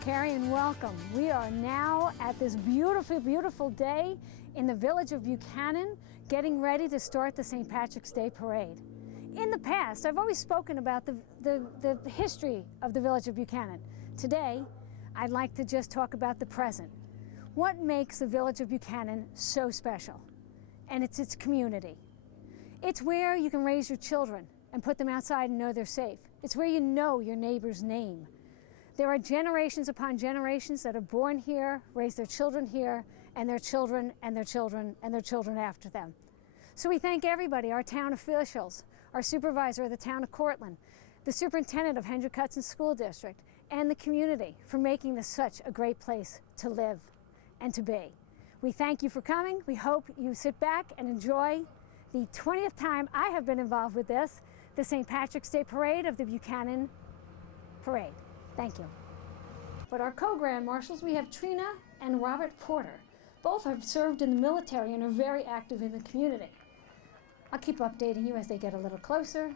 Carrie, and welcome. We are now at this beautiful, beautiful day in the village of Buchanan, getting ready to start the St. Patrick's Day Parade. In the past, I've always spoken about the history of the village of Buchanan. Today, I'd like to just talk about the present. What makes the village of Buchanan so special? And it's its community. It's where you can raise your children and put them outside and know they're safe. It's where you know your neighbor's name. There are generations upon generations that are born here, raise their children here, and their children, and their children, and their children after them. So we thank everybody, our town officials, our supervisor of the town of Cortland, the superintendent of Hendrick Hudson School District, and the community for making this such a great place to live and to be. We thank you for coming. We hope you sit back and enjoy the 20th time I have been involved with this, the St. Patrick's Day Parade of the Buchanan Parade. Thank you. But our co-grand marshals, we have Trina and Robert Porter. Both have served in the military and are very active in the community. I'll keep updating you as they get a little closer,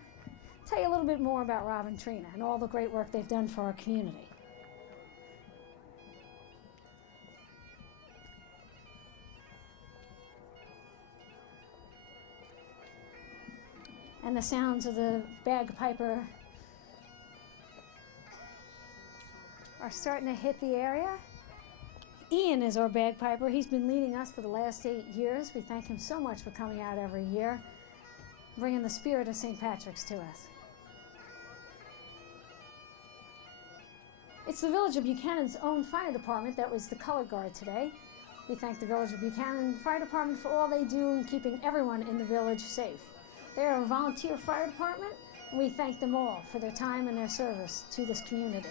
tell you a little bit more about Rob and Trina and all the great work they've done for our community. And the sounds of the bagpiper are starting to hit the area. Ian is our bagpiper. He's been leading us for the last 8 years. We thank him so much for coming out every year, bringing the spirit of St. Patrick's to us. It's the Village of Buchanan's own fire department that was the color guard today. We thank the Village of Buchanan Fire Department for all they do in keeping everyone in the village safe. They are a volunteer fire department, and we thank them all for their time and their service to this community.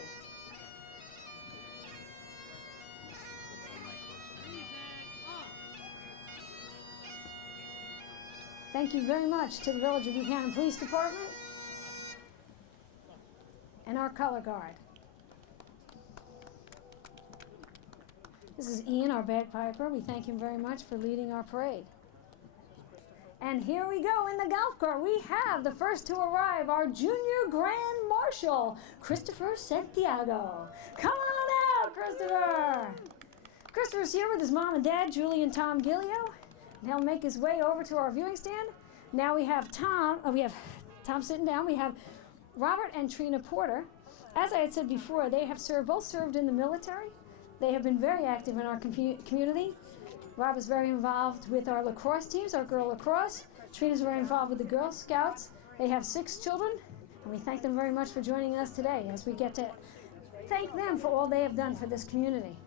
Thank you very much to the Village of Buchanan Police Department and our color guard. This is Ian, our bagpiper. We thank him very much for leading our parade. And here we go in the golf cart. We have the first to arrive, our Junior Grand Marshal, Christopher Santiago. Come on out, Christopher! Christopher's here with his mom and dad, Julie and Tom Gillio. And he'll make his way over to our viewing stand. Now we have Tom sitting down. We have Robert and Trina Porter. As I had said before, they have both served in the military. They have been very active in our community. Rob is very involved with our lacrosse teams, our girl lacrosse. Trina's very involved with the Girl Scouts. They have 6 children, and we thank them very much for joining us today as we get to thank them for all they have done for this community.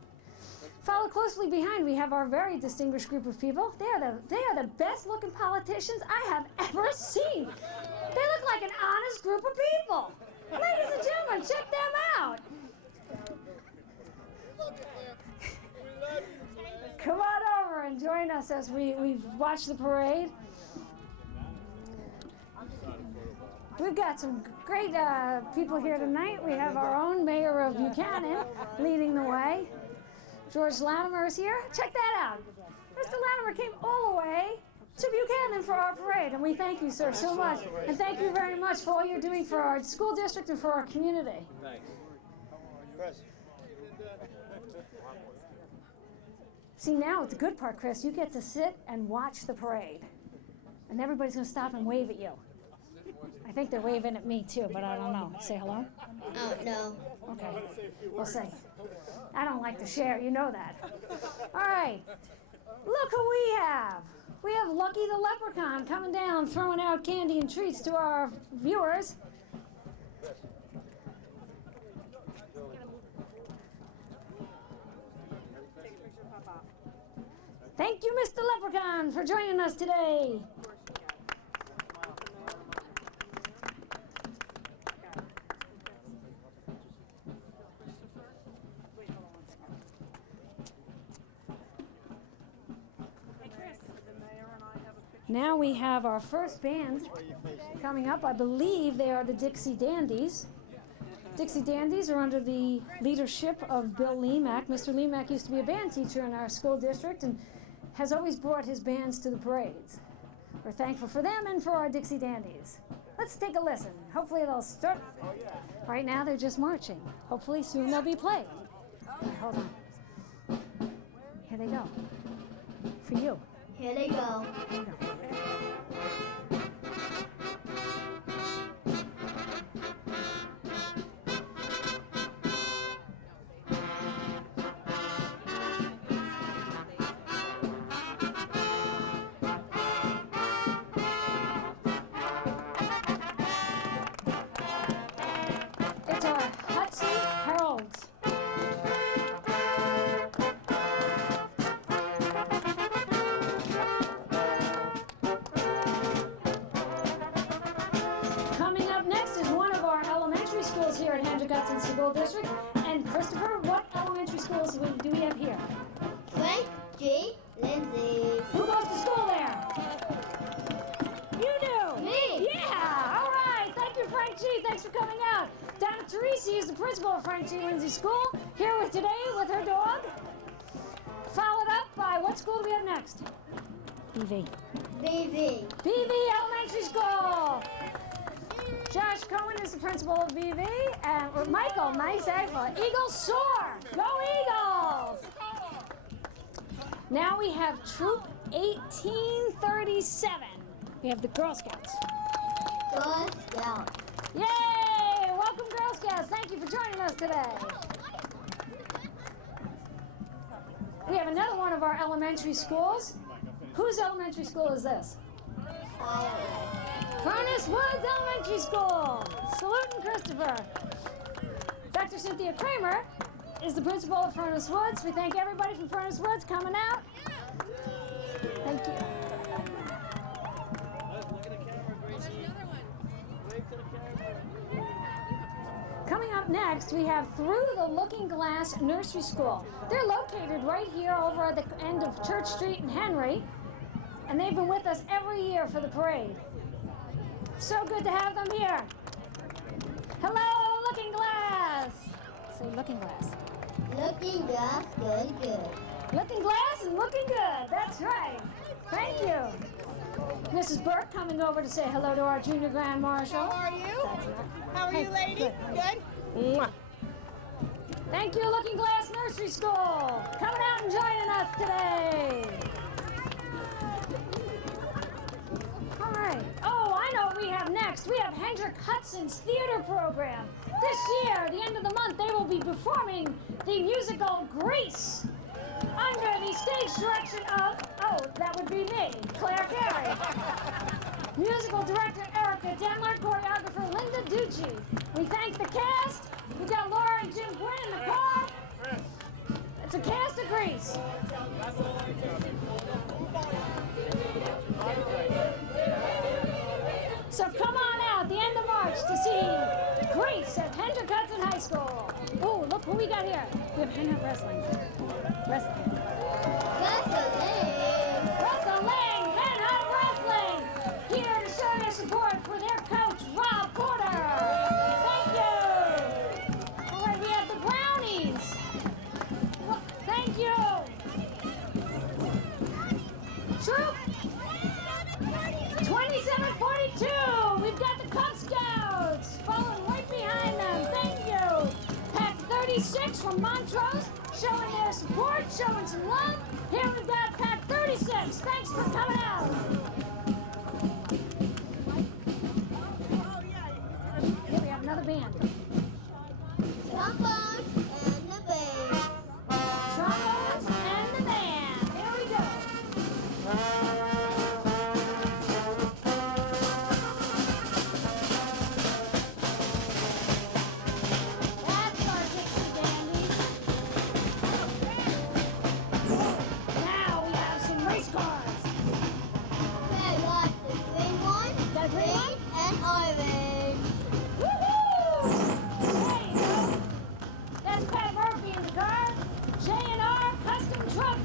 Follow closely behind, we have our very distinguished group of people. They are the best looking politicians I have ever seen. They look like an honest group of people. Ladies and gentlemen, check them out. Come on over and join us as we watch the parade. We've got some great people here tonight. We have our own Mayor of Buchanan leading the way. George Latimer is here. Check that out. Mr. Latimer came all the way to Buchanan for our parade, and we thank you, sir, so much. And thank you very much for all you're doing for our school district and for our community. Thanks. Chris. See, now it's the good part, Chris. You get to sit and watch the parade. And everybody's going to stop and wave at you. I think they're waving at me, too, but I don't know. Say hello? Oh, no. Okay. We'll see. I don't like to share. You know that. All right. Look who we have. We have Lucky the Leprechaun coming down, throwing out candy and treats to our viewers. Thank you, Mr. Leprechaun, for joining us today. Now we have our first band coming up. I believe they are the Dixie Dandies. Dixie Dandies are under the leadership of Bill Lemack. Mr. Lemack used to be a band teacher in our school district and has always brought his bands to the parades. We're thankful for them and for our Dixie Dandies. Let's take a listen. Hopefully they'll start. Right now they're just marching. Hopefully soon they'll be playing. Right, hold on. Here they go. For you. Here they go. Here you go. It's our Hudson Heralds. Coming up next is one of our elementary schools here at Hendrick Hudson School District. And Christopher, what elementary schools do we have here? Frank G. Lindsay. Who goes to school there? You do. Me. Yeah. All right. Thank you, Frank G. Thanks for coming out. Donna Teresi is the principal of Frank G. Lindsay School, here with today with her dog. Followed up by what school do we have next? BV. BB. BV Elementary School. Josh Cohen is the principal of BV, and Michael, nice excellent. Eagles soar. Go Eagles. Now we have Troop 1837. We have the Girl Scouts. Girl Scouts. Yay! Welcome, Girl Scouts. Thank you for joining us today. We have another one of our elementary schools. Whose elementary school is this? Furnace Woods Elementary School. Saluting Christopher. Dr. Cynthia Kramer is the principal of Furnace Woods. We thank everybody from Furnace Woods coming out. Thank you. Coming up next, we have Through the Looking Glass Nursery School. They're located right here over at the end of Church Street in Henry, and they've been with us every year for the parade. So good to have them here. Hello, Looking Glass. Say Looking Glass. Looking Glass, good, good. Looking Glass and looking good. That's right. Thank you. Mrs. Burke coming over to say hello to our junior grand marshal. How are you? That's not. How are Hey, you, lady? good. Good? Thank you, Looking Glass Nursery School. Coming out and joining us today. All right. Oh, I know what we have next. We have Hendrick Hudson's theater program. This year, the end of the month, they will be performing the musical Grease under the stage direction of, that would be me, Claire Carey. Musical director Erica Denmark, choreographer Linda Ducci. We thank the cast. We got Laura and Jim Gwynn in the car. It's a cast of Grease. So come on out the end of March to see Grease at Hendrick Hudson High School. Oh, look who we got here. We have Hendrick Wrestling. Wrestling. Hen Hut Wrestling. Here to show their support for their coach, Rob Porter. Thank you. All right, we have the Brownies. Well, thank you. Troop 2742. We've got the Cub Scouts following right behind them. Thank you. Pack 36 from Montrose, showing their support, showing some love. Here we've got Pack 36. Thanks for coming out. Here we have another band. Trombones and the bass. Trombones and the band. Here we go. That's our Dixie Dandies. Now we have some race cars. We got the green one, Got a green one? pink, and orange. Woohoo! There you go. That's Pat Murphy in the car. J&R Custom Truck.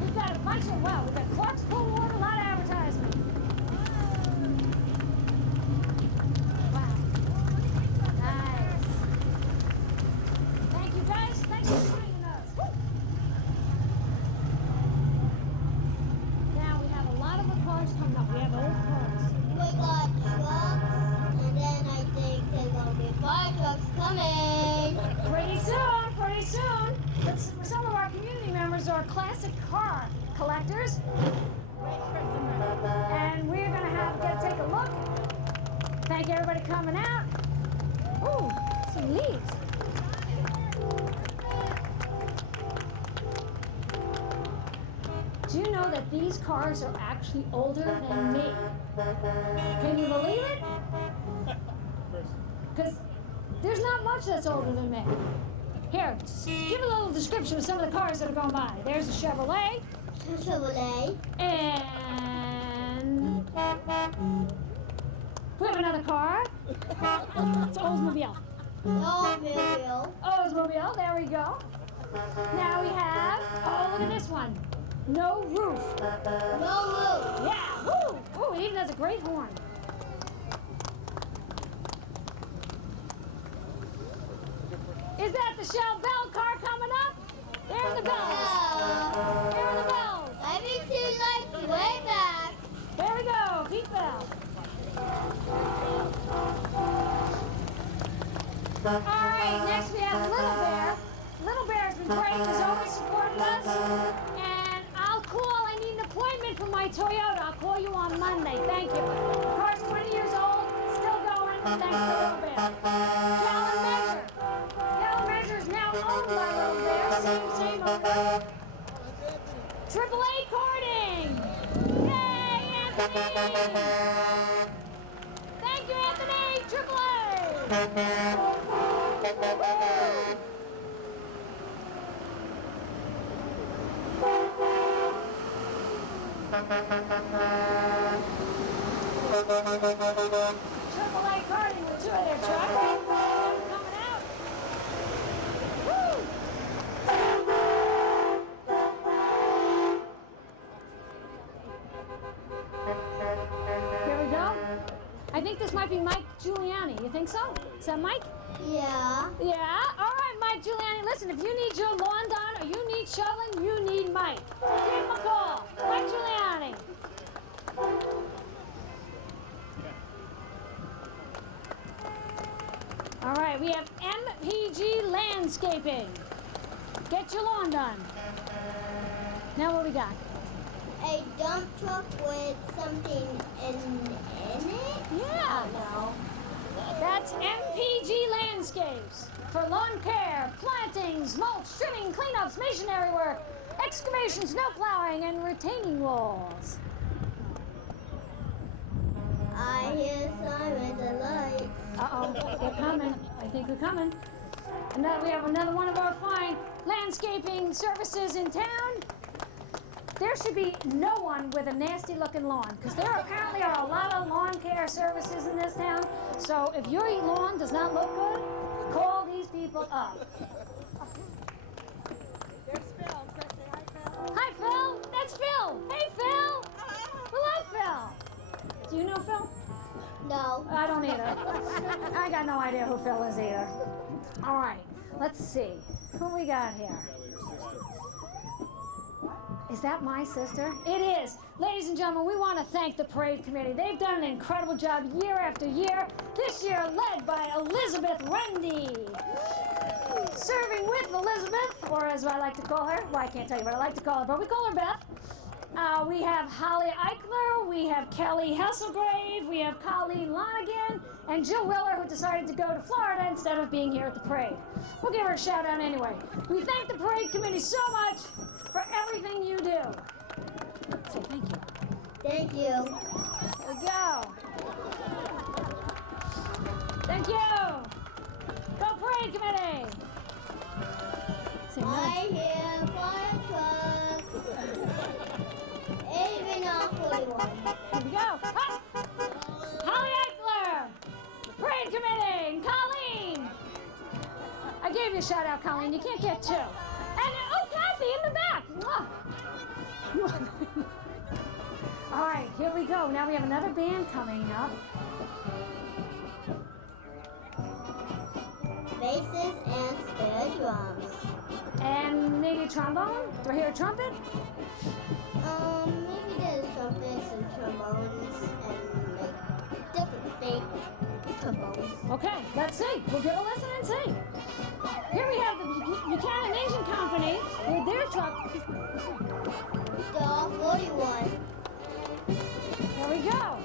We've got a bunch of, we've got Clark's Pool Water, a lot of advertisements. Wow. Nice. Thank you guys. Thanks for joining us. Woo! Now we have a lot of our cars coming up. We have old cars. We got trucks, and then I think there's gonna be fire trucks coming. Pretty soon, pretty soon. classic car collectors. And we're going to get to take a look. Thank everybody coming out. Ooh, some leaves. Do you know that these cars are actually older than me? Can you believe it? Because there's not much that's older than me. Here, give a little description of some of the cars that are going by. There's a Chevrolet. Chevrolet. And we have another car. It's Oldsmobile. Oldsmobile. Oldsmobile, there we go. Now we have, oh, look at this one. No roof. No roof. Yeah, woo! Ooh, it even has a great horn. Is that the Shell Bell car coming up? There are the bells. There are the bells. Let me see lights way back. There we go, Pete Bell. All right, next we have Little Bear. Little Bear's been great, has always supported us. And I need an appointment for my Toyota. I'll call you on Monday. Thank you. The car's 20 years old, still going, thanks to Little Bear. Gallon Measure. Gallon Measure is now owned by Little Bear. Same owner. Triple A Cording. Yay, Anthony! Thank you, Anthony. Triple A. Triple A Cording with two of their trucks coming out. Woo! Here we go. I think this might be Mike Giuliani. You think so? Is that Mike? Yeah. Yeah? All right, Mike Giuliani. Listen, if you need your lawn done or you need shoveling, you need Mike. Give him a call. Mike Giuliani. All right, we have MPG Landscaping. Get your lawn done. Now what we got? A dump truck with something in it? Yeah. No. That's MPG Landscapes for lawn care, plantings, mulch, trimming, cleanups, masonry work, excavation, snow plowing, and retaining walls. I hear sirens and lights. Uh-oh, they're coming. I think they're coming. And now we have another one of our fine landscaping services in town. There should be no one with a nasty-looking lawn, because there apparently are a lot of lawn care services in this town. So if your lawn does not look good, call these people up. There's Phil. Chris, say hi, Phil. Hi, Phil. That's Phil. Hey, Phil. Hello, Phil. Do you know Phil? No. I don't either. I got no idea who Phil is either. All right, let's see. Who we got here? Is that my sister? It is. Ladies and gentlemen, we want to thank the parade committee. They've done an incredible job year after year. This year led by Elizabeth Rendy. Serving with Elizabeth, or as I like to call her. Well, I can't tell you what I like to call her, but we call her Beth. We have Holly Eichler, we have Kelly Hesselgrave, we have Colleen Lonigan, and Jill Willer, who decided to go to Florida instead of being here at the parade. We'll give her a shout out anyway. We thank the parade committee so much for everything you do. So thank you. Thank you. There we go. Thank you. Go parade committee. Say no. I hear fire trucks. Even on 41. Here we go. Ah! Holly Eichler, parade committee, and Colleen. I gave you a shout out, Colleen. You can't get two. And oh, Kathy in the back. Mwah. All right, here we go. Now we have another band coming up. Basses and spare drums. And maybe a trombone? Do I hear a trumpet? Maybe there's trumpets and trombones and like different fake trombones. Okay, let's see. We'll give a listen and see. Here we have the Buchanan Asian Company with their truck up. Doll 41. Here we go.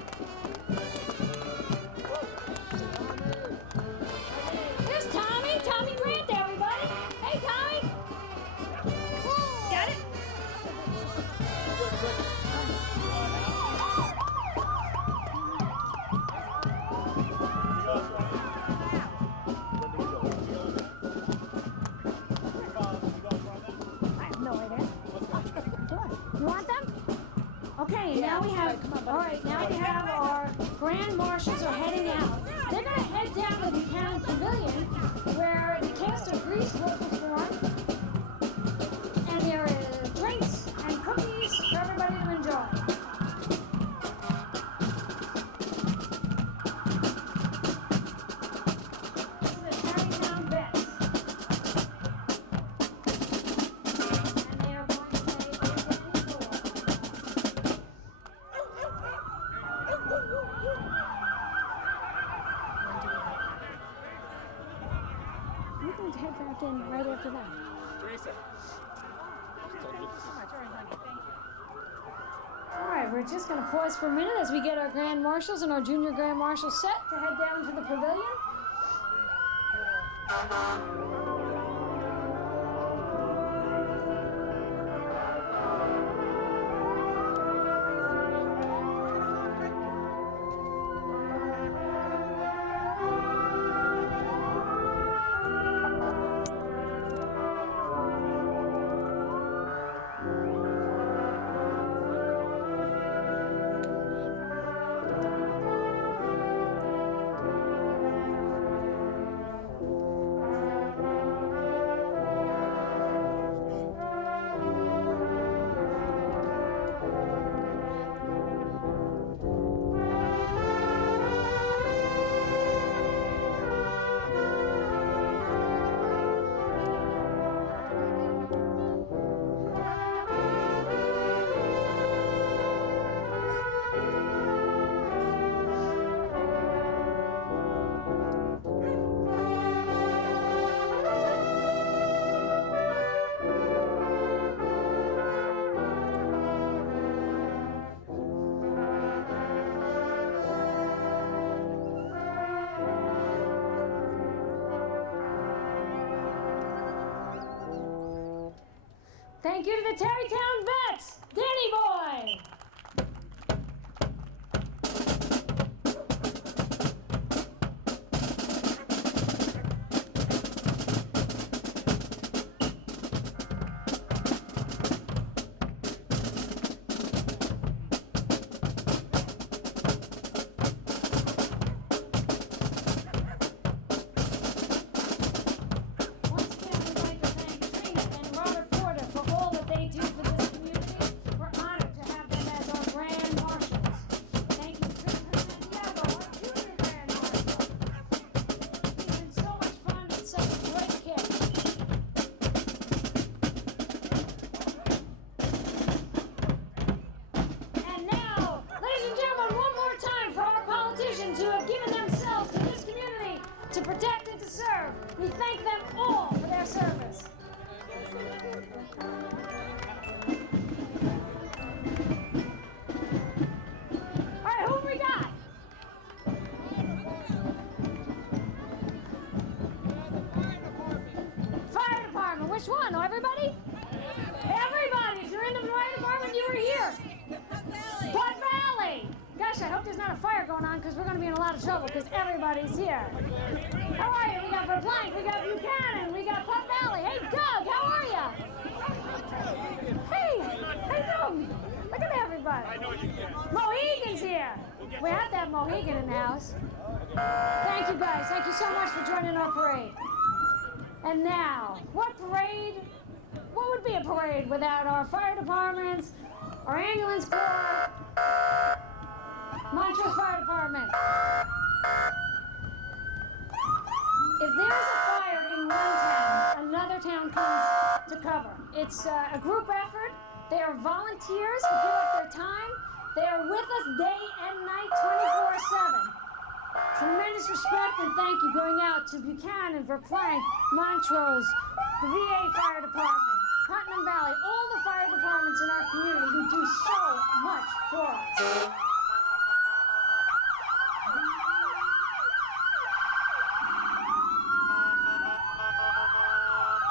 Here's Tommy. Tommy Grant, everybody. Hey, Tommy. Got it? I have no idea. You want them? Okay, now we have, all right, now we have our Grand Marshals are heading out. They're going to head down to the Buchanan Pavilion where the cast of Grease will perform. And there is drinks and cookies for everybody to enjoy. This is the Tarrytown Vets. And they are going to play Untitled Chapter. You can head back in right after that. All right, we're just going to pause for a minute as we get our Grand Marshals and our Junior Grand Marshal set to head down to the pavilion. Thank you to the Tarrytown Vets, Danny Boy. Once again, we'd like to thank Trina and Robert Porter for all that they do for this community. We're honored to have them as our Grand Marshals. Thank you, Trina Santiago, our Junior Grand Marshal. He's been so much fun and such a great kid. And now, ladies and gentlemen, one more time for our politicians who have given themselves to this community to protect and to serve. We thank them all for their service. All right, who have we got? Fire department. Which one? Oh, everybody? Everybody. If you're in the fire department, you were here. Putt Valley. Gosh, I hope there's not a fire going on because we're going to be in a lot of trouble because everybody's here. How are you? We got Verplank, we got Buchanan, we got Putt Valley. Hey, Doug, how are you? Hey, how you doing? Look at everybody. Mohegan's here. We have to have Mohegan in the house. Thank you guys. Thank you so much for joining our parade. And now, what parade? What would be a parade without our fire departments, our ambulance corps, Montrose Fire Department? If there's a fire in one town, another town comes to cover. It's a group effort. They are volunteers who give up their time. They are with us day and night, 24/7. Tremendous respect and thank you going out to Buchanan, Verplank, Montrose, the VA Fire Department. Putnam Valley, all the fire departments in our community who do so much for us.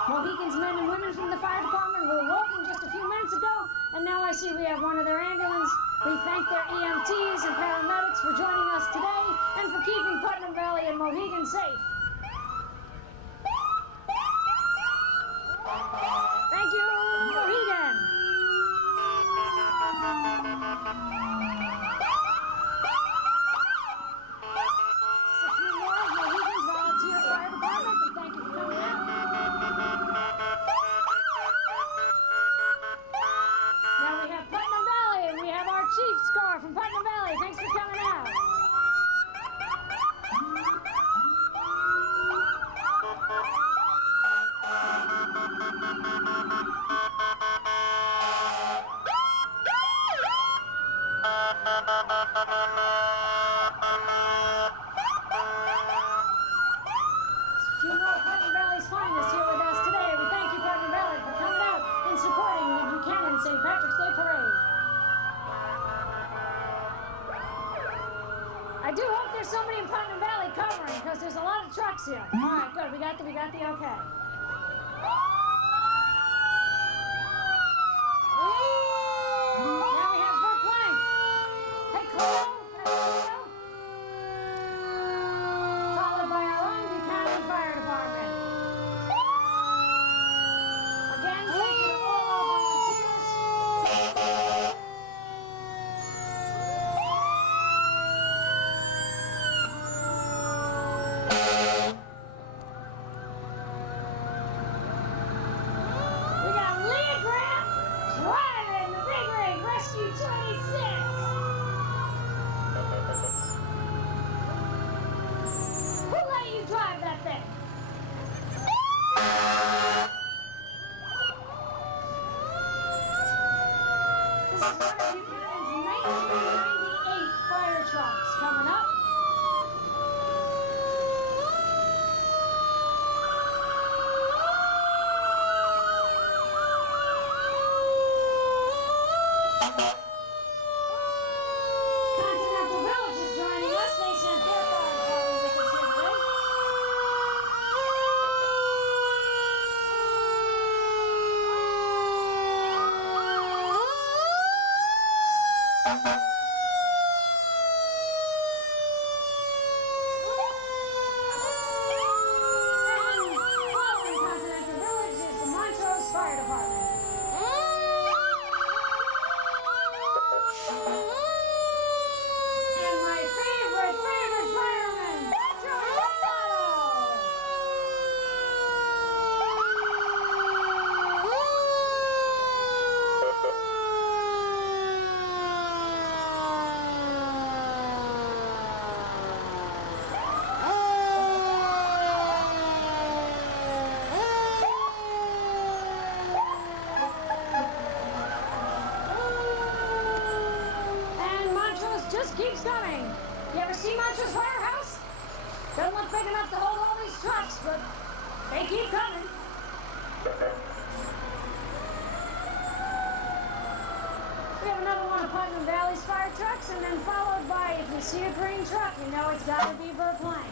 Mohegan's men and women from the fire department were walking just a few minutes ago, and now I see we have one of their ambulance. We thank their EMTs and paramedics for joining us today and for keeping Putnam Valley and Mohegan safe. Thank you, Mohegan. So a few more of Mohegan's volunteer fire department. We thank you for coming out. Now we have Putnam Valley, and we have our Chief Scar from Putnam Valley. Thanks for coming out. A few more Putnam Valley's finest here with us today. We thank you, Putnam Valley, for coming out and supporting the Buchanan St. Patrick's Day Parade. I do hope there's somebody in Putnam Valley covering, because there's a lot of trucks here. All right, good. We got the okay. Now we have Verplank. Hey, Cleo. Followed by our own Buchanan Fire Department. Again, thank you to all our volunteers. We got Leah Grant driving the Big Rig Rescue 26. Who let you drive that thing? This is one of Buchanan's 1998 fire trucks coming up. Continental Village is joining us. They sent their fire department with us here today. And following Continental Village is the Marshals Fire Department. And my favorite fireman, Joey And Marshals just keeps coming. You ever see Marshals Firehouse? Doesn't look big enough to hold all these trucks, but they keep coming. We have another one of Putnam Valley's fire trucks, and then followed by, if you see a green truck, you know it's got to be Verplank.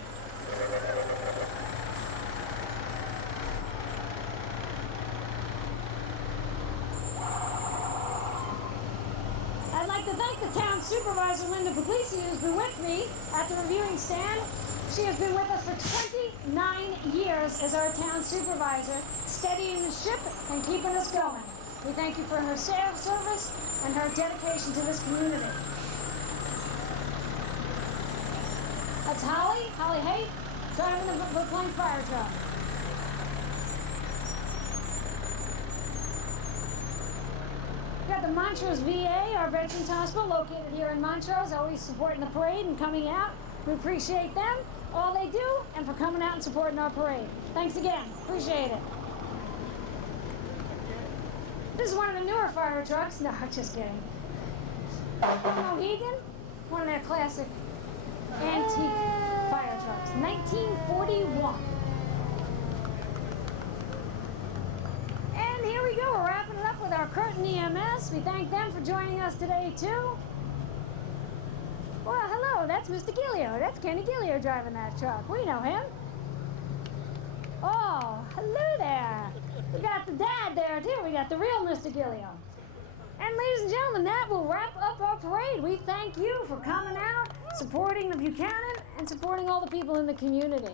I'd like to thank the town supervisor, Linda Puglisi, who's been with me at the reviewing stand. She has been with us for 29 years as our town supervisor, steadying the ship and keeping us going. We thank you for her service and her dedication to this community. That's Holly Haight, driving the Verplank fire truck. We got the Montrose VA, our Veterans Hospital, located here in Montrose, always supporting the parade and coming out. We appreciate them, all they do, and for coming out and supporting our parade. Thanks again. Appreciate it. This is one of the newer fire trucks. No, just kidding. Mohegan, one of their classic antique fire trucks, 1941. And here we we go. We're wrapping it up with our Curtin EMS. We thank them for joining us today, too. Well, hello, that's Mr. Gilio. That's Kenny Gilio driving that truck. We know him. Oh, hello there. We got the dad there, too. We got the real Mr. Gilio. And ladies and gentlemen, that will wrap up our parade. We thank you for coming out, supporting the Buchanan, and supporting all the people in the community.